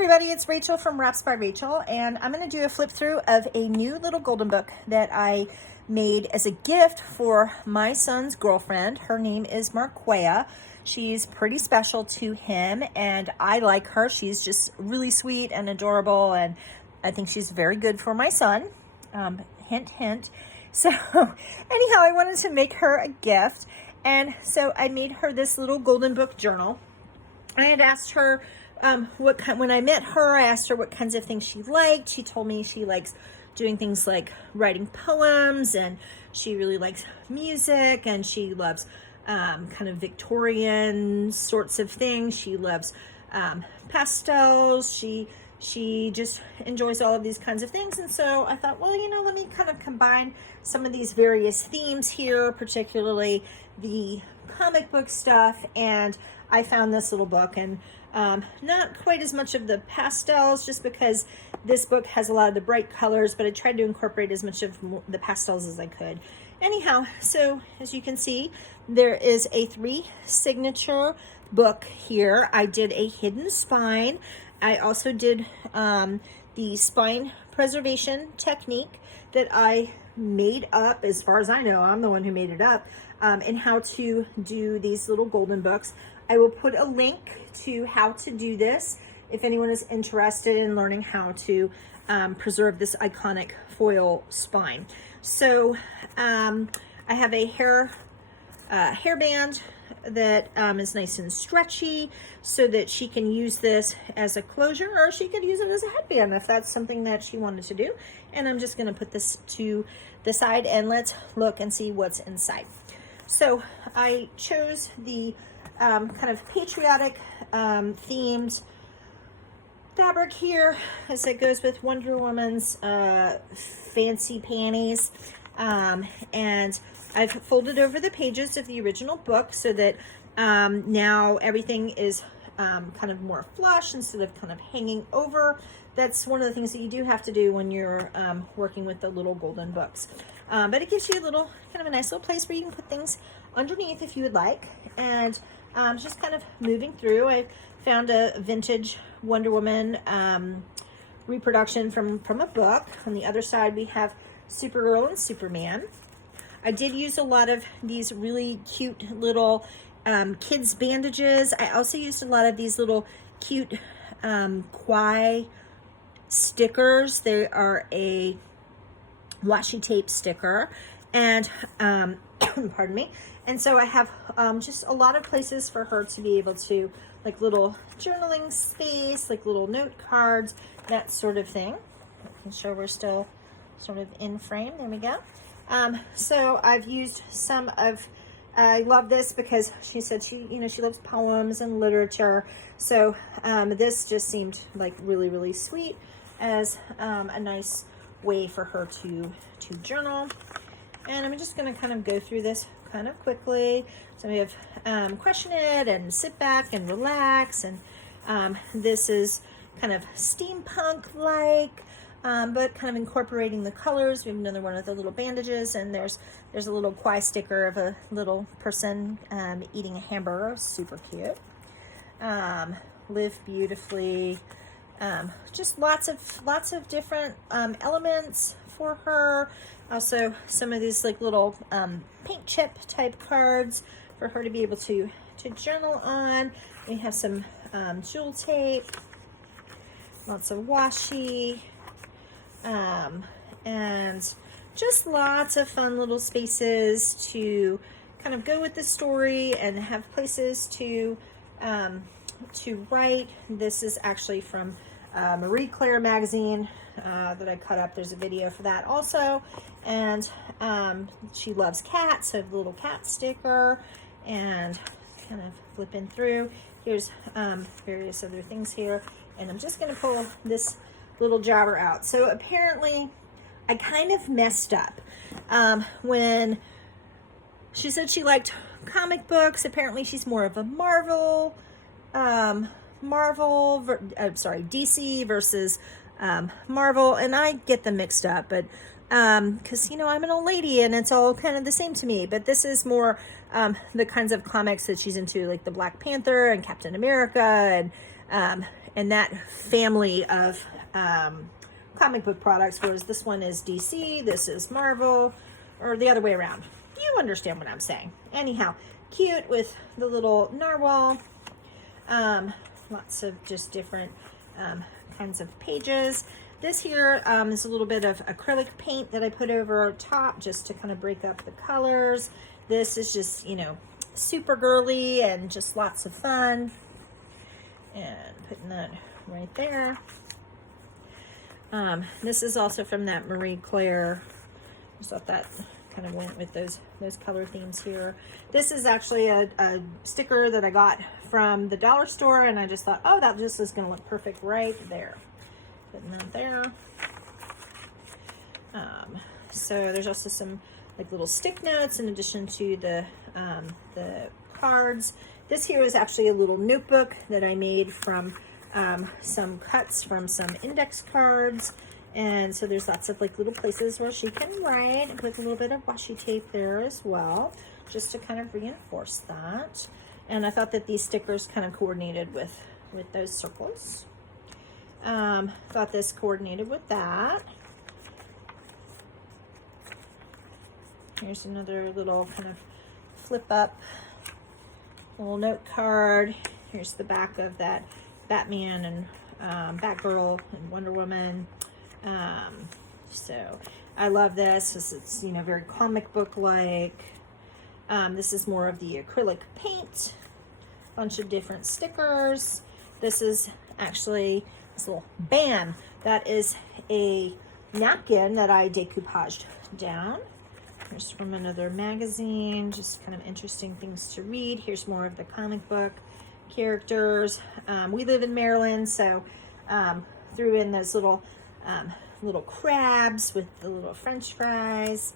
everybody, it's Rachel from Wraps by Rachel, and I'm going to do a flip through of a new little golden book that I made as a gift for my son's girlfriend. Her name is Marqua. She's pretty special to him, and I like her. She's just really sweet and adorable, and I think she's very good for my son. Hint, hint. So anyhow, I wanted to make her a gift, and so I made her this little golden book journal. I had asked her when I met her, I asked her what kinds of things she liked. She told me she likes doing things like writing poems, and she really likes music, and she loves kind of Victorian sorts of things. She loves pastels. She just enjoys all of these kinds of things. And so I thought, well, let me kind of combine some of these various themes here, particularly the comic book stuff. And I found this little book, and not quite as much of the pastels, just because this book has a lot of the bright colors, but I tried to incorporate as much of the pastels as I could. Anyhow, so as you can see, there is a 3 signature book here. I did a hidden spine. I also did the spine preservation technique that I made up, as far as I know. I'm the one who made it up, and how to do these little golden books. I will put a link to how to do this if anyone is interested in learning how to preserve this iconic foil spine. So I have a hairband that is nice and stretchy, so that she can use this as a closure, or she could use it as a headband if that's something that she wanted to do. And I'm just going to put this to the side, and let's look and see what's inside. So I chose the kind of patriotic themed fabric here, as it goes with Wonder Woman's fancy panties, and I've folded over the pages of the original book so that now everything is kind of more flush instead of kind of hanging over. That's one of the things that you do have to do when you're working with the little golden books. But it gives you a little, kind of a nice little place where you can put things underneath if you would like. And just kind of moving through, I found a vintage Wonder Woman reproduction from a book. On the other side, we have Supergirl and Superman. I did use a lot of these really cute little kids bandages. I also used a lot of these little cute Quai stickers. They are a washi-tape sticker, and pardon me. And so I have just a lot of places for her to be able to, like little journaling space, like little note cards, that sort of thing. I can show we're still sort of in frame. There we go. So I've used some of, I love this because she said she loves poems and literature. So this just seemed like really, really sweet as a nice way for her to journal. And I'm just going to kind of go through this kind of quickly. So we have question it and sit back and relax. And this is kind of steampunk-like, but kind of incorporating the colors. We have another one of the little bandages, and there's a little Quai sticker of a little person eating a hamburger. Super cute. Live beautifully. Just lots of different elements for her. Also, some of these like little paint chip type cards for her to be able to journal on. We have some jewel tape, lots of washi, and just lots of fun little spaces to kind of go with the story and have places to write. This is actually from Marie Claire magazine that I cut up. There's a video for that also. And she loves cats, so I have a little cat sticker, and kind of flipping through. Here's various other things here, and I'm just going to pull this little jobber out. So apparently I kind of messed up when she said she liked comic books. Apparently she's more of a DC versus Marvel, and I get them mixed up, but because I'm an old lady and it's all kind of the same to me. But this is more the kinds of comics that she's into, like the Black Panther and Captain America, and and that family of comic book products, whereas this one is DC, this is Marvel, or the other way around. You understand what I'm saying. Anyhow, cute with the little narwhal. Lots of just different kinds of pages. This here is a little bit of acrylic paint that I put over top just to kind of break up the colors. This is just, you know, super girly and just lots of fun. And putting that right there. This is also from that Marie Claire. I just thought that kind of went with those color themes here. This is actually a sticker that I got from the dollar store, and I just thought, oh, that just is going to look perfect right there. Putting that there. So there's also some like little stick notes in addition to the cards. This here is actually a little notebook that I made from some cuts from some index cards. And so there's lots of like little places where she can write, and put a little bit of washi tape there as well, just to kind of reinforce that. And I thought that these stickers kind of coordinated with those circles. Thought this coordinated with that. Here's another little kind of flip up little note card. Here's the back of that Batman and Batgirl and Wonder Woman. So I love this. It's, you know, very comic book like. This is more of the acrylic paint. Bunch of different stickers. This is actually this little band. That is a napkin that I decoupaged down. Here's from another magazine, just kind of interesting things to read. Here's more of the comic book characters. We live in Maryland, so threw in those little crabs with the little French fries.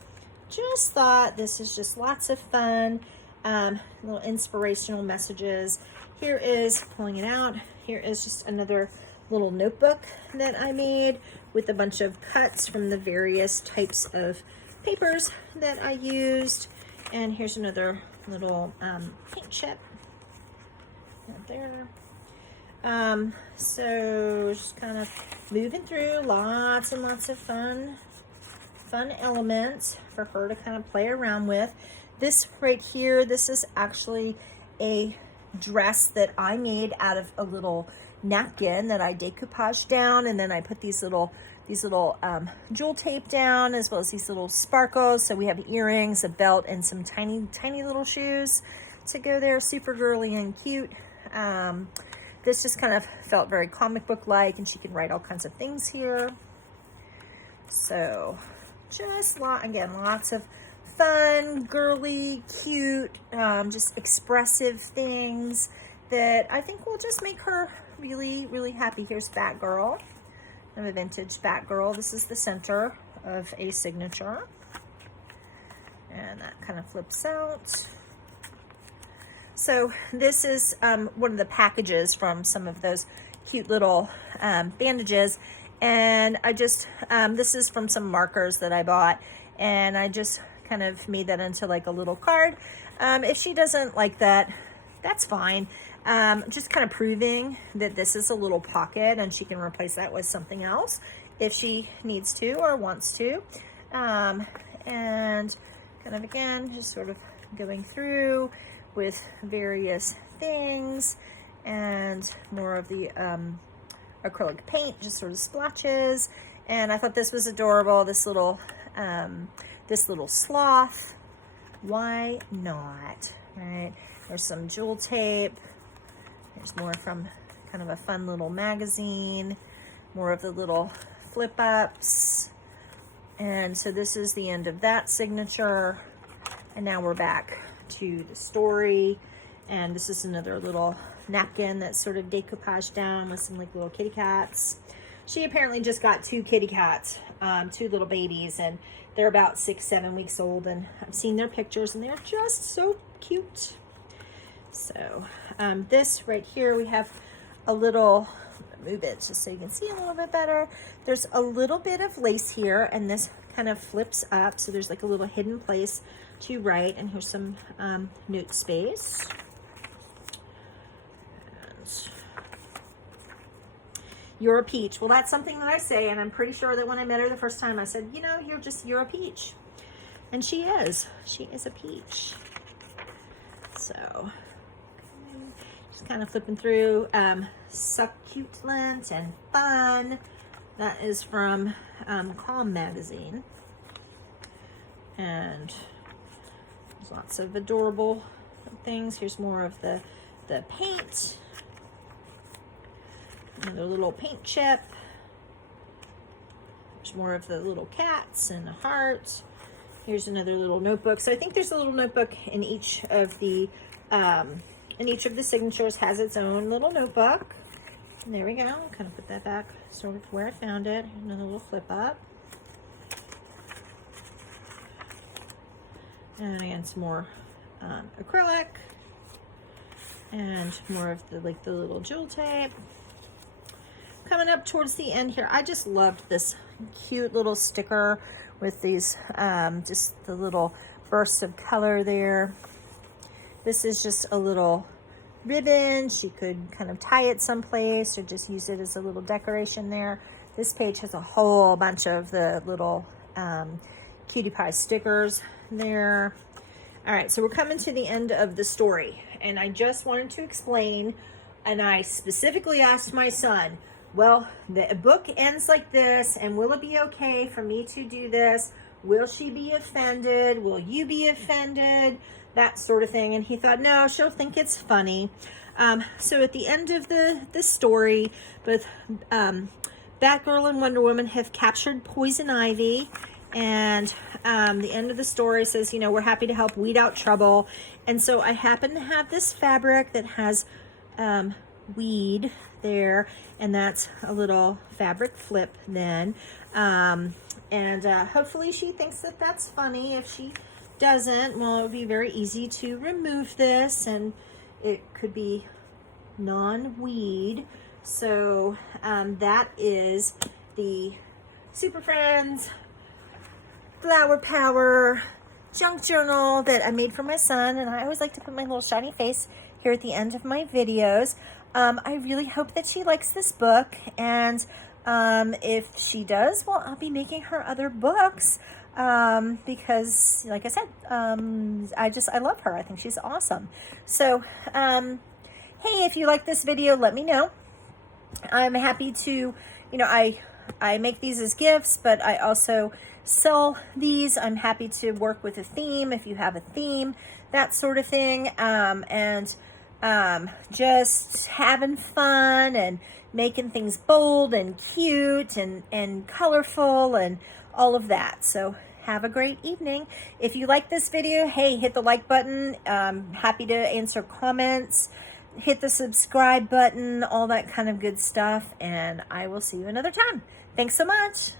Just thought this is just lots of fun. Little inspirational messages. Here is, pulling it out, here is just another little notebook that I made with a bunch of cuts from the various types of papers that I used. And here's another little paint chip right there. So just kind of moving through lots and lots of fun elements for her to kind of play around with. This right here, this is actually a dress that I made out of a little napkin that I decoupaged down, and then I put these little jewel tape down, as well as these little sparkles. So we have earrings, a belt, and some tiny little shoes to go there. Super girly and cute. This just kind of felt very comic book like, and she can write all kinds of things here. So just lots of fun, girly, cute, just expressive things that I think will just make her really, really happy. Here's Batgirl. I have a vintage Batgirl. This is the center of a signature. And that kind of flips out. So this is one of the packages from some of those cute little bandages. And I just, this is from some markers that I bought. And I just kind of made that into like a little card. If she doesn't like that, that's fine. Just kind of proving that this is a little pocket and she can replace that with something else if she needs to or wants to. And kind of again, just sort of going through with various things, and more of the acrylic paint, just sort of splotches. And I thought this was adorable, this little sloth. Why not, right? There's some jewel tape. There's more from kind of a fun little magazine, more of the little flip ups. And so this is the end of that signature. And now we're back to the story. And this is another little napkin that's sort of decoupaged down with some like little kitty cats. She apparently just got 2 kitty cats, 2 little babies, and they're about 6-7 weeks old. And I've seen their pictures and they're just so cute. So this right here, we have a little, move it just so you can see a little bit better. There's a little bit of lace here, and this kind of flips up. So there's like a little hidden place to write, and here's some note space. you're a peach. Well, that's something that I say, and I'm pretty sure that when I met her the first time, I said, you know, you're a peach. And she is a peach. So, just kind of flipping through, succulent and fun. That is from Calm magazine. And there's lots of adorable things. Here's more of the paint. Another little paint chip. There's more of the little cats and the heart. Here's another little notebook. So I think there's a little notebook in each of the signatures. Has its own little notebook. And there we go. Kind of put that back sort of where I found it. Another little flip up. And again, some more acrylic. And more of the little jewel tape. Coming up towards the end here, I just loved this cute little sticker with these, just the little bursts of color there. This is just a little ribbon. She could kind of tie it someplace or just use it as a little decoration there. This page has a whole bunch of the little cutie pie stickers there. All right, so we're coming to the end of the story, and I just wanted to explain, and I specifically asked my son, well, the book ends like this, and will it be okay for me to do this? Will she be offended? Will you be offended? That sort of thing. And he thought, no, she'll think it's funny. So at the end of the story, both Batgirl and Wonder Woman have captured Poison Ivy. And the end of the story says, you know, we're happy to help weed out trouble. And so I happen to have this fabric that has weed there, and that's a little fabric flip then. And hopefully she thinks that that's funny. If she doesn't, well, it would be very easy to remove this, and it could be non-weed. So that is the Super Friends Flower Power junk journal that I made for my son, and I always like to put my little shiny face here at the end of my videos. I really hope that she likes this book, and if she does, well, I'll be making her other books because, like I said, I love her. I think she's awesome. So, hey, if you like this video, let me know. I'm happy to, you know, I make these as gifts, but I also sell these. I'm happy to work with a theme if you have a theme, that sort of thing. And just having fun and making things bold and cute and colorful and all of that. So have a great evening. If you like this video, hey, hit the like button. Happy to answer comments. Hit the subscribe button, all that kind of good stuff. And I will see you another time. Thanks so much.